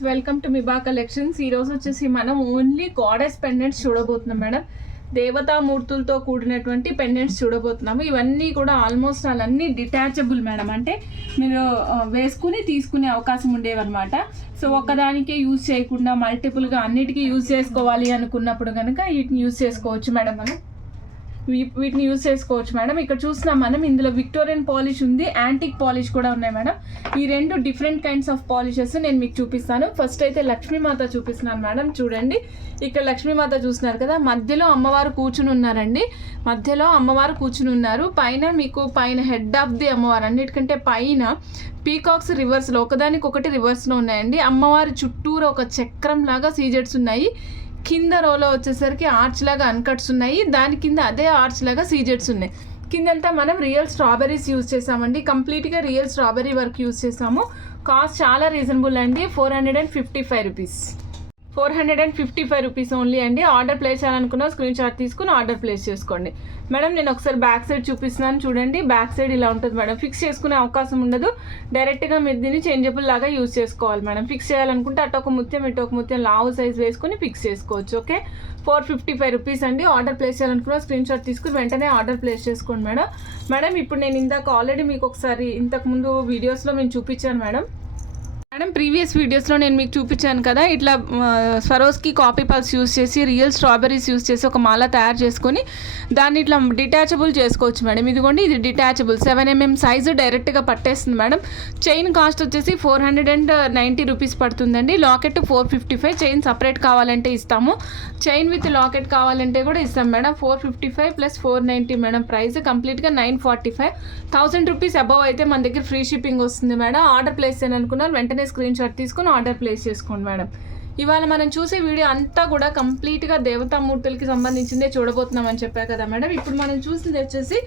Welcome to మిబా collections. ఈరోజు వచ్చేసి మనం ఓన్లీ గాడెస్ పెండెంట్స్ చూడబోతున్నాం మేడం. దేవతామూర్తులతో కూడినటువంటి పెండెంట్స్ చూడబోతున్నాము. ఇవన్నీ కూడా ఆల్మోస్ట్ అన్నీ డిటాచబుల్ మేడం, అంటే మీరు వేసుకుని తీసుకునే అవకాశం ఉండేవన్నమాట. సో ఒక్కదానికే యూజ్ చేయకుండా మల్టిపుల్గా అన్నిటికీ యూజ్ చేసుకోవాలి అనుకున్నప్పుడు కనుక వీటిని యూజ్ చేసుకోవచ్చు మేడం. వీటిని యూజ్ చేసుకోవచ్చు మేడం. ఇక్కడ చూస్తున్నాం మనం, ఇందులో విక్టోరియన్ పాలిష్ ఉంది, యాంటిక్ పాలిష్ కూడా ఉన్నాయి మేడం. ఈ రెండు డిఫరెంట్ కైండ్స్ ఆఫ్ పాలిషెస్ నేను మీకు చూపిస్తాను. ఫస్ట్ అయితే లక్ష్మీమాత చూపిస్తున్నాను మేడం. చూడండి, ఇక్కడ లక్ష్మీమాత చూస్తున్నారు కదా, మధ్యలో అమ్మవారు కూర్చుని ఉన్నారండి. మధ్యలో అమ్మవారు కూర్చుని ఉన్నారు. పైన హెడ్ ఆఫ్ ది అమ్మవారు, అన్నిటికంటే పైన పీకాక్స్ రివర్స్లో ఒకదానికొకటి రివర్స్లో ఉన్నాయండి. అమ్మవారి చుట్టూరు ఒక చక్రం లాగా సీజెట్స్ ఉన్నాయి. కింద రోలో వచ్చేసరికి ఆర్చ్ లాగా అన్కట్స్ ఉన్నాయి, దాని కింద అదే ఆర్చ్ లాగా సీజెట్స్ ఉన్నాయి. కిందంతా మనం రియల్ స్ట్రాబెర్రీస్ యూజ్ చేసామండి, కంప్లీట్గా రియల్ స్ట్రాబెర్రీ వర్క్ యూజ్ చేసాము. కాస్ట్ చాలా రీజనబుల్ అండి, 455 రూపీస్. 455 రూపీస్ ఓన్లీ అండి. ఆర్డర్ ప్లేస్ చేయాలనుకున్న స్క్రీన్ షాట్ తీసుకుని ఆర్డర్ ప్లేస్ చేసుకోండి మేడం. నేను ఒకసారి బ్యాక్ సైడ్ చూపిస్తున్నాను చూడండి. బ్యాక్ సైడ్ ఇలా ఉంటుంది మేడం. ఫిక్స్ చేసుకునే అవకాశం ఉండదు, డైరెక్ట్గా మీరు దీన్ని చేంజబుల్ లాగా యూజ్ చేసుకోవాలి మేడం. ఫిక్స్ చేయాలనుకుంటే అటు ఒక ముత్యం ఇటు ఒక ముత్యం లావు సైజ్ వేసుకుని ఫిక్స్ చేసుకోవచ్చు. ఓకే, 455 రూపీస్ అండి. ఆర్డర్ ప్లేస్ చేయాలనుకున్న స్క్రీన్ షాట్ తీసుకుని వెంటనే ఆర్డర్ ప్లేస్ చేసుకోండి మేడం. ఇప్పుడు నేను ఇందాక ఆల్రెడీ మీకు ఒకసారి ఇంతకుముందు వీడియోస్లో నేను చూపించాను మేడం. ప్రీవియస్ వీడియోస్లో నేను మీకు చూపించాను కదా, ఇట్లా స్వరోస్కి కాపీ పల్స్ యూస్ చేసి రియల్ స్ట్రాబెర్రీస్ యూస్ చేసి ఒక మాల తయారు చేసుకొని దాన్ని ఇట్లా డిటాచబుల్ చేసుకోవచ్చు మేడం. ఇదిగోండి, ఇది డిటాచబుల్ 7mm సైజు డైరెక్ట్గా పట్టేస్తుంది మేడం. చైన్ కాస్ట్ వచ్చేసి 490 రూపీస్ పడుతుందండి. లాకెట్ 455. చైన్ సపరేట్ కావాలంటే ఇస్తాము, చైన్ విత్ లాకెట్ కావాలంటే కూడా ఇస్తాం మేడం. 455 + 490 మేడం. ప్రైస్ కంప్లీట్గా 945. 1000 రూపీస్ అబవ్ అయితే మన దగ్గర ఫ్రీ షిప్పింగ్ వస్తుంది మేడం. ఆర్డర్ ప్లేస్ చేయాలనుకున్నారు వెంటనే స్క్రీన్ షాట్ తీసుకొని ఆర్డర్ ప్లేస్ చేసుకోండి మేడం. ఇవాళ మనం చూసే వీడియో అంతా కూడా కంప్లీట్గా దేవతామూర్తులకి సంబంధించిందే చూడబోతున్నాం అని చెప్పా కదా మేడం. ఇప్పుడు మనం చూసింది వచ్చేసి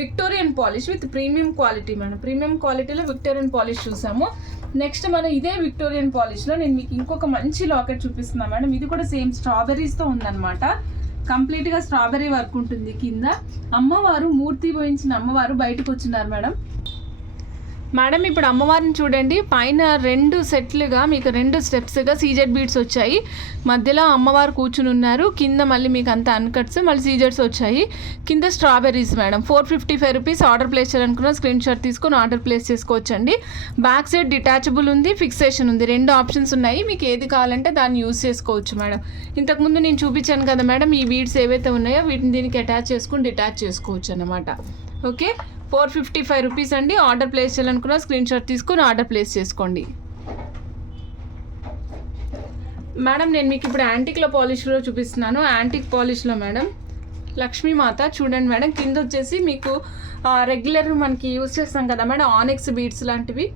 Victorian polish with premium quality madam. Premium క్వాలిటీలో విక్టోరియన్ పాలిష్ చూసాము. నెక్స్ట్ మనం ఇదే విక్టోరియన్ పాలిష్లో నేను మీకు ఇంకొక మంచి లాకెట్ చూపిస్తున్నాను మేడం. ఇది కూడా సేమ్ స్ట్రాబెర్రీస్తో ఉందన్నమాట. కంప్లీట్గా స్ట్రాబెర్రీ వర్క్ ఉంటుంది. కింద అమ్మవారు, మూర్తి పోయించిన అమ్మవారు బయటకు వచ్చినారు మేడం. ఇప్పుడు అమ్మవారిని చూడండి, పైన 2 సెట్లుగా మీకు 2 స్టెప్స్గా సీజెడ్ బీడ్స్ వచ్చాయి. మధ్యలో అమ్మవారు కూర్చుని ఉన్నారు, కింద మళ్ళీ మీకు అంతా అన్కట్స్ మళ్ళీ సీజెడ్స్ వచ్చాయి. కింద strawberries madam. 455 rupees. Order place చేయాలనుకున్న స్క్రీన్ షాట్ తీసుకొని ఆర్డర్ ప్లేస్ చేసుకోవచ్చండి. బ్యాక్ సైడ్ డిటాచబుల్ ఉంది, ఫిక్సేషన్ ఉంది, 2 ఆప్షన్స్ ఉన్నాయి. మీకు ఏది కావాలంటే దాన్ని యూజ్ చేసుకోవచ్చు మేడం. ఇంతకుముందు నేను చూపించాను కదా మేడం, ఈ బీడ్స్ ఏవైతే ఉన్నాయో వీటిని దీనికి అటాచ్ చేసుకుని డిటాచ్ చేసుకోవచ్చు అన్నమాట. ఓకే, 455 రూపీస్ అండి. ఆర్డర్ ప్లేస్ చేయాలనుకున్న స్క్రీన్ షాట్ తీసుకొని ఆర్డర్ ప్లేస్ చేసుకోండి మేడం. నేను మీకు ఇప్పుడు యాంటిక్లో పాలిష్లో చూపిస్తున్నాను. యాంటిక్ పాలిష్లో మేడం లక్ష్మీమాత చూడండి మేడం. కింద వచ్చేసి మీకు రెగ్యులర్ మనకి యూజ్ చేస్తాం కదా మేడం, ఆనెక్స్ బీడ్స్ లాంటివి,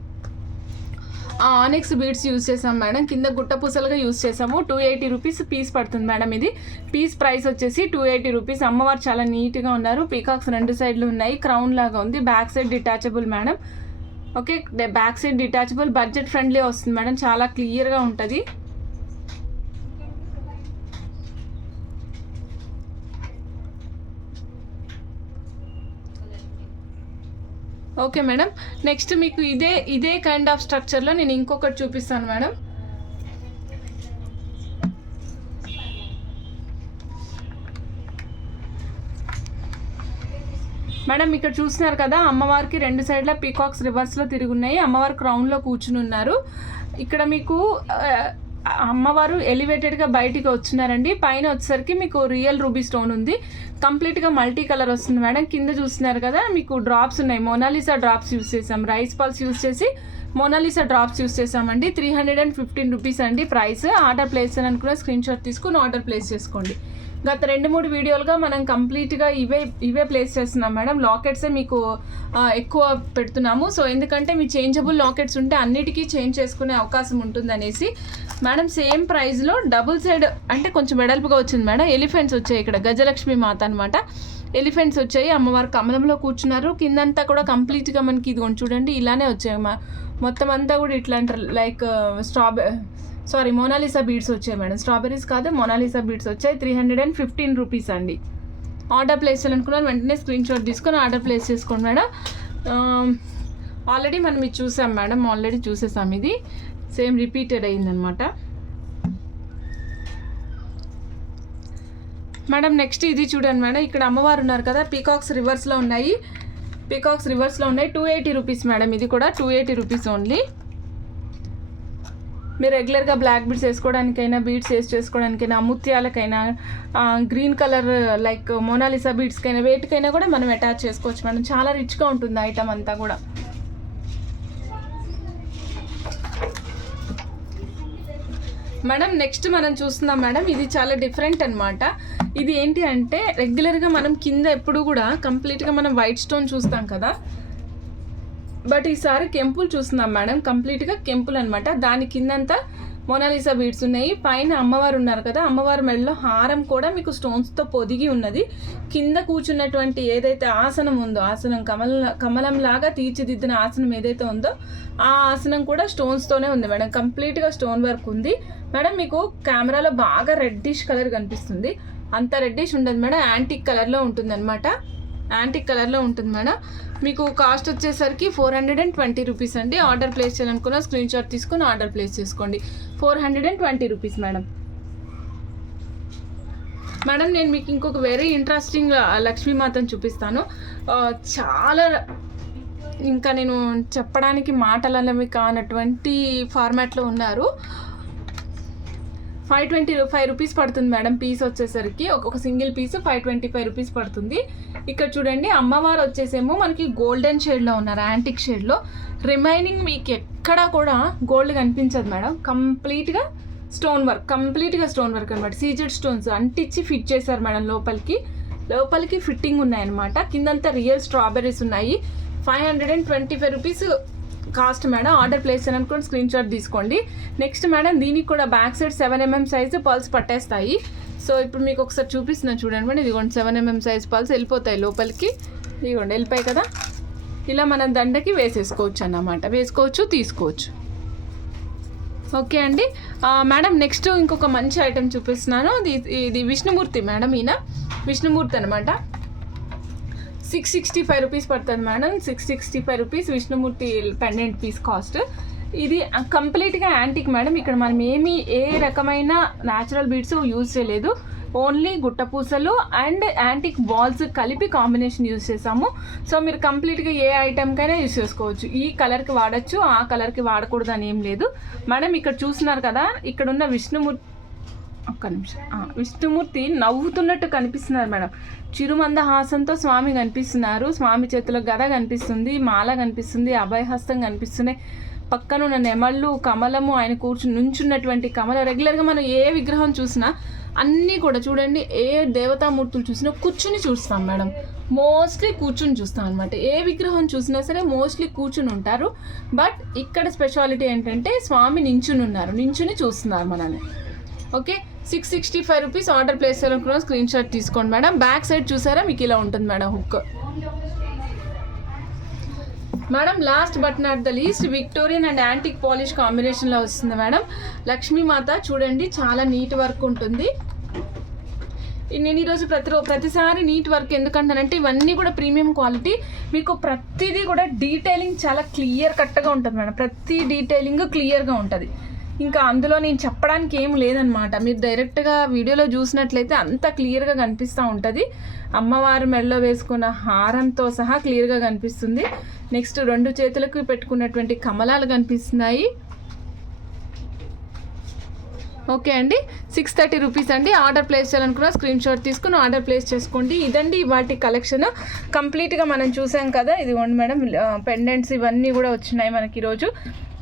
ఆ ఆనెక్స్ బీడ్స్ యూజ్ చేసాం మేడం. కింద గుట్ట పూసలుగా యూజ్ చేసాము. 280 రూపీస్ పీస్ పడుతుంది మేడం. ఇది పీస్ ప్రైస్ వచ్చేసి 280 రూపీస్. అమ్మవారు చాలా నీట్గా ఉన్నారు. పీకాక్స్ 2 సైడ్లు ఉన్నాయి, క్రౌన్ లాగా ఉంది. Back side detachable madam. Okay, back side detachable, budget friendly వస్తుంది మేడం. చాలా క్లియర్గా ఉంటుంది. Okay madam. నెక్స్ట్ మీకు ఇదే కైండ్ ఆఫ్ స్ట్రక్చర్లో నేను ఇంకొకటి చూపిస్తాను మేడం. ఇక్కడ చూస్తున్నారు కదా, అమ్మవారికి 2 సైడ్ల పీకాక్స్ రివర్స్లో తిరుగున్నాయి. అమ్మవారు క్రౌన్లో కూర్చుని ఉన్నారు. ఇక్కడ మీకు అమ్మవారు ఎలివేటెడ్గా బయటికి వచ్చినారండి. పైన వచ్చేసరికి మీకు రియల్ రూబీ స్టోన్ ఉంది. కంప్లీట్గా మల్టీ కలర్ వస్తుంది మేడం. కింద చూస్తున్నారు కదా, మీకు డ్రాప్స్ ఉన్నాయి. మోనాలిసా డ్రాప్స్ యూస్ చేసాం, రైస్ పల్స్ యూస్ చేసి మోనాలిసా డ్రాప్స్ యూస్ చేసామండి. 315 రూపీస్ అండి ప్రైస్. ఆర్డర్ ప్లేస్ అని అనుకున్న స్క్రీన్ షాట్ తీసుకుని ఆర్డర్ ప్లేస్ చేసుకోండి. గత 2-3 వీడియోలుగా మనం కంప్లీట్గా ఇవే ప్లేస్ చేస్తున్నాం మేడం. లాకెట్సే మీకు ఎక్కువ పెడుతున్నాము. సో ఎందుకంటే మీ చేంజబుల్ లాకెట్స్ ఉంటే అన్నిటికీ చేంజ్ చేసుకునే అవకాశం ఉంటుందనేసి మేడం. సేమ్ ప్రైస్లో డబుల్ సైడ్ అంటే కొంచెం వెడల్పుగా వచ్చింది మేడం. ఎలిఫెంట్స్ వచ్చాయి, ఇక్కడ గజలక్ష్మి మాత అనమాట. ఎలిఫెంట్స్ వచ్చాయి. అమ్మవారు కమలంలో కూర్చున్నారు. కిందంతా కూడా కంప్లీట్గా మనకి ఇది చూడండి ఇలానే వచ్చాయి. మొత్తం అంతా కూడా ఇట్లా అంటారు లైక్ మోనాలిసా బీడ్స్ వచ్చాయి మేడం. స్ట్రాబెర్రీస్ కాదు, మోనాలిసా బీడ్స్ వచ్చాయి. 315 రూపీస్ అండి. ఆర్డర్ ప్లేస్ చేయాలనుకున్నారు వెంటనే స్క్రీన్ షాట్ తీసుకొని ఆర్డర్ ప్లేస్ చేసుకోండి మేడం. ఆల్రెడీ మనం ఇది చూసాం మేడం, ఆల్రెడీ చూసేసాం. ఇది సేమ్ రిపీటెడ్ అయిందనమాట. మేడం నెక్స్ట్ ఇది చూడండి మేడం, ఇక్కడ అమ్మవారు ఉన్నారు కదా, పీకాక్స్ రివర్స్లో ఉన్నాయి. 280 రూపీస్ మేడం. ఇది కూడా 280 రూపీస్ ఓన్లీ. మీరు రెగ్యులర్గా బ్లాక్ బీడ్స్ వేసుకోవడానికైనా, బీడ్స్ వేస్ట్ చేసుకోవడానికైనా, ముత్యాలకైనా, గ్రీన్ కలర్ లైక్ మోనాలిసా బీడ్స్కైనా, వేటికైనా కూడా మనం అటాచ్ చేసుకోవచ్చు మేడం. చాలా రిచ్గా ఉంటుంది ఐటమ్ అంతా కూడా. మేడం నెక్స్ట్ మనం చూస్తున్నాం మేడం, ఇది చాలా డిఫరెంట్ అనమాట. ఇది ఏంటి అంటే రెగ్యులర్గా మనం కింద ఎప్పుడు కూడా కంప్లీట్గా మనం వైట్ స్టోన్ చూస్తాం కదా, బట్ ఈసారి కెంపుల్ చూస్తున్నాం మేడం. కంప్లీట్గా కెంపుల్ అనమాట. దాని కిందంతా మోనాలిసా బీడ్స్ ఉన్నాయి. పైన అమ్మవారు ఉన్నారు కదా, అమ్మవారి మెడలో హారం కూడా మీకు స్టోన్స్తో పొదిగి ఉన్నది. కింద కూర్చున్నటువంటి ఏదైతే ఆసనం ఉందో, ఆసనం కమలం లాగా తీర్చిదిద్దిన ఆసనం ఏదైతే ఉందో ఆ ఆసనం కూడా స్టోన్స్తోనే ఉంది మేడం. కంప్లీట్గా స్టోన్ వర్క్ ఉంది మేడం. మీకు కెమెరాలో బాగా రెడ్డిష్ కలర్ కనిపిస్తుంది, అంత రెడ్డిష్ ఉండదు మేడం. యాంటిక్ కలర్లో ఉంటుంది అనమాట. యాంటిక్ కలర్లో ఉంటుంది మేడం. మీకు కాస్ట్ వచ్చేసరికి 420 రూపీస్ అండి. ఆర్డర్ ప్లేస్ చేయాలనుకున్న స్క్రీన్ షాట్ తీసుకొని ఆర్డర్ ప్లేస్ చేసుకోండి. 420 రూపీస్ మేడం. మేడం నేను మీకు ఇంకొక వెరీ ఇంట్రెస్టింగ్ లక్ష్మీమాతను చూపిస్తాను. చాలా ఇంకా నేను చెప్పడానికి మాటలనేవి కానటువంటి ఫార్మాట్లో ఉన్నారు. 525 రూపీస్ పడుతుంది మేడం పీస్ వచ్చేసరికి. ఒక సింగిల్ పీస్ 525 రూపీస్ పడుతుంది. ఇక్కడ చూడండి అమ్మవారు వచ్చేసేమో మనకి గోల్డెన్ షేడ్లో ఉన్నారు, యాంటిక్ షేడ్లో. రిమైనింగ్ మీకు ఎక్కడా కూడా గోల్డ్ కనిపించదు మేడం. కంప్లీట్గా స్టోన్ వర్క్ అనమాట. సీజెడ్ స్టోన్స్ అంటించి ఫిట్ చేశారు మేడం. లోపలికి ఫిట్టింగ్ ఉన్నాయన్నమాట. కిందంతా రియల్ స్ట్రాబెర్రీస్ ఉన్నాయి. 525 rupees cost madam. Order place చేయాలనుకోండి స్క్రీన్ షాట్ తీసుకోండి. నెక్స్ట్ మేడం దీనికి కూడా బ్యాక్ సైడ్ 7mm సైజు పల్స్ పట్టేస్తాయి. సో ఇప్పుడు మీకు ఒకసారి చూపిస్తున్నాను చూడండి మేడం. ఇదిగోండి 7mm సైజ్ పల్స్ వెళ్ళిపోతాయి లోపలికి. ఇదిగోండి వెళ్ళిపోయి కదా, ఇలా మనం దండకి వేసేసుకోవచ్చు అన్నమాట. తీసుకోవచ్చు. ఓకే అండి మేడం. నెక్స్ట్ ఇంకొక మంచి ఐటెం చూపిస్తున్నాను. ఇది విష్ణుమూర్తి మేడం. ఈయన విష్ణుమూర్తి అనమాట. 665 రూపీస్ పడుతుంది madam. 665 rupees Vishnumurthy pendant piece cost. ఇది కంప్లీట్గా యాంటిక్ మేడం. ఇక్కడ మనం ఏ రకమైన న్యాచురల్ బీడ్స్ యూజ్ చేయలేదు. ఓన్లీ గుట్టపూసలు అండ్ యాంటిక్ బాల్స్ కలిపి కాంబినేషన్ యూజ్ చేసాము. సో మీరు కంప్లీట్గా ఏ ఐటెంకైనా యూజ్ చేసుకోవచ్చు. ఈ కలర్కి వాడచ్చు, ఆ కలర్కి వాడకూడదు అని ఏం లేదు మేడం. ఇక్కడ చూస్తున్నారు కదా, ఇక్కడ ఉన్న విష్ణుమూర్తి నవ్వుతున్నట్టు కనిపిస్తున్నారు మేడం. చిరుమందహాసంతో స్వామి కనిపిస్తున్నారు. స్వామి చేతిలో గద కనిపిస్తుంది, మాల కనిపిస్తుంది, అభయహస్తం కనిపిస్తున్నాయి. పక్కన ఉన్న నెమళ్ళు, కమలము, ఆయన నుంచున్నటువంటి కమల. రెగ్యులర్గా మనం ఏ విగ్రహం చూసినా అన్నీ కూడా చూడండి, ఏ దేవతామూర్తులు చూసినా కూర్చుని చూస్తాం మేడం. మోస్ట్లీ కూర్చుని చూస్తాం అనమాట. ఏ విగ్రహం చూసినా సరే మోస్ట్లీ కూర్చుని ఉంటారు. బట్ ఇక్కడ స్పెషాలిటీ ఏంటంటే స్వామి నించుని చూస్తున్నారు మనల్ని. Okay, 665 rupees. ఆర్డర్ ప్లేస్ చేయాలనుకున్న స్క్రీన్ షాట్ తీసుకోండి మేడం. బ్యాక్ సైడ్ చూసారా మీకు ఇలా ఉంటుంది madam hook. Madam last but not the least, Victorian and antique polish కాంబినేషన్లో వస్తుంది మేడం. లక్ష్మీమాత చూడండి, చాలా నీట్ వర్క్ ఉంటుంది. నేను ఈరోజు ప్రతిసారి నీట్ వర్క్ ఎందుకంటానంటే ఇవన్నీ కూడా ప్రీమియం క్వాలిటీ. మీకు ప్రతిదీ కూడా డీటెయిలింగ్ చాలా క్లియర్ కట్గా ఉంటుంది మేడం. ప్రతి డీటెయిలింగ్ క్లియర్గా ఉంటుంది. ఇంకా అందులో నేను చెప్పడానికి ఏం లేదనమాట. మీరు డైరెక్ట్గా వీడియోలో చూసినట్లయితే అంత క్లియర్గా కనిపిస్తూ ఉంటుంది. అమ్మవారి మెడలో వేసుకున్న హారంతో సహా క్లియర్గా కనిపిస్తుంది. నెక్స్ట్ 2 చేతులకు పెట్టుకున్నటువంటి కమలాలు కనిపిస్తున్నాయి. ఓకే అండి, 630 రూపీస్ అండి. ఆర్డర్ ప్లేస్ చేయాలనుకున్న స్క్రీన్ షాట్ తీసుకుని ఆర్డర్ ప్లేస్ చేసుకోండి. ఇదండి వాటి కలెక్షన్. కంప్లీట్గా మనం చూసాం కదా. ఇదిగోండి మేడం, పెండెంట్స్ ఇవన్నీ కూడా వచ్చినాయి మనకి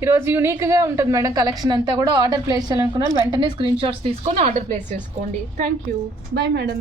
ఈరోజు యూనిక్గా ఉంటుంది మేడం కలెక్షన్ అంతా కూడా. ఆర్డర్ ప్లేస్ చేయాలనుకున్నాను వెంటనే స్క్రీన్ షాట్స్ తీసుకొని ఆర్డర్ ప్లేస్ చేసుకోండి. Thank you, bye madam.